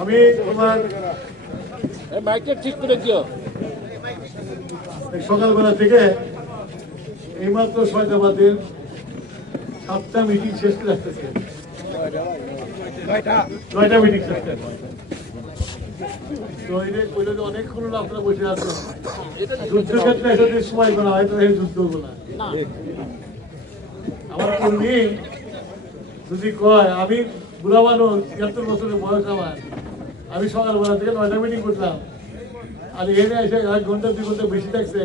আমি তোমার সকালবেলা থেকে এইমাত্র 6টা বাজে 7টা মিটিং শেষ করে আসতেছে। 9টা মিটিং শেষ করে তো এটা কইলে যে অনেকক্ষণ আপনারা বসে আছেন। যুদ্ধক্ষেত্রে এসে সময় করা হয় তো এই যুদ্ধ হবো না। আমার কর্মী যদি কয় আমি বুড়া মানুষ ৭৩ বছরের বয়স আমার, আমি সকালবেলা থেকে 9টা মিটিং করলাম, আর এনে এসে 1 ঘন্টা 2 ঘন্টা বেশি থাকছে,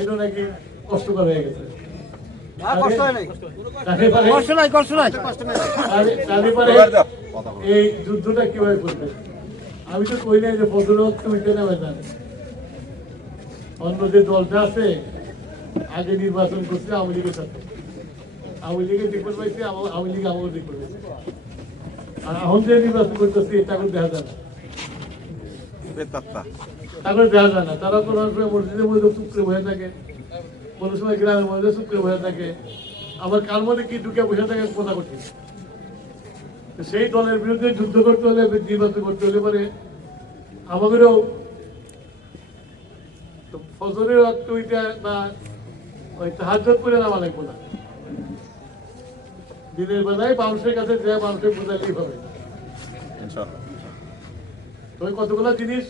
এটা নাকি কষ্টকর হয়ে গেছে। এই যুদ্ধটা কিভাবে করবে? আমি তো কই নাই যে ফজলত তুইতে নেবে না। অন্য যে দলটা আছে আগে নির্বাচন করছে আওয়ামী লীগের সাথে, আওয়ামী লীগের রিপোর্ট পাইছে, আওয়ামী লীগ আমাকে রিপোর্ট পাইছে। আর এখন যে নির্বাচন করতেছে এটা করে দেখা যায় না, তারপরে দেখা যায় না। তারা কোনো সময় মসজিদের মধ্যে চুপ করে বসে থাকে, কোনো সময় গ্রামের মধ্যে চুপ করে বসে থাকে, আবার কার মধ্যে কি ঢুকে বসে থাকে কথা করছে। সেই দলের বিরুদ্ধে যুদ্ধ করতে হলে, নির্বাচন করতে হলে পরে আমাদেরও ফজরের রক্ত বা ওই তাহাজ্জুদ করে নামা লাগবে না। দিনের বেলায় মানুষের কাছে যে মানুষের বোঝালেই হবে। তো কতগুলো জিনিস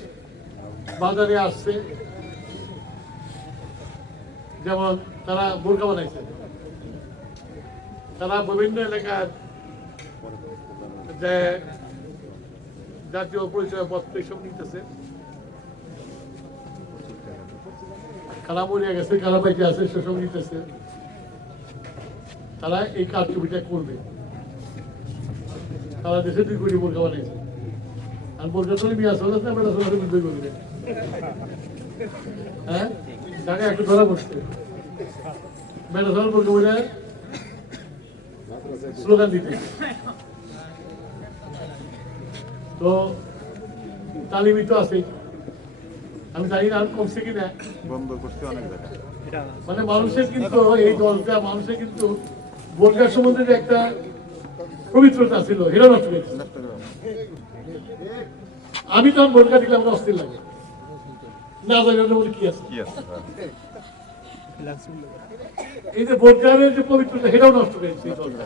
বাজারে আসছে, যেমন তারা বোরকা বানাইছে, তারা বিভিন্ন এলাকার যে জাতীয় পরিচয় পত্র এসব নিতেছে, কারা মরিয়া গেছে, কারা বাইকে আছে সেসব নিতেছে। তারা এই কারচুপিটা করবে। তারা দেশে 2 কোটি বোরকা বানাইছে, আর বোরকা তো নিয়ে আসলে না, বেড়া চলে বিদ্রোহ করবে। হ্যাঁ, তাকে একটু ধরা পড়ছে, বেড়া চলার বোরকা বলে স্লোগান দিতে। তো তালিমি তো আছেই, আমি জানি না কমছে কিনা, বন্ধ করছে অনেক জায়গায়। মানে মানুষের কিন্তু এই দলটা, মানুষের কিন্তু বোরকার সম্বন্ধে যে একটা পবিত্রতা ছিল, এটা নষ্ট হয়েছে। আমি তখন বোরকা দিলে আমার অস্থির লাগে, না জানি ওটার মধ্যে কি আছে। এই যে বোরকার যে পবিত্রতা, সেটাও নষ্ট হয়েছে এই দলটা।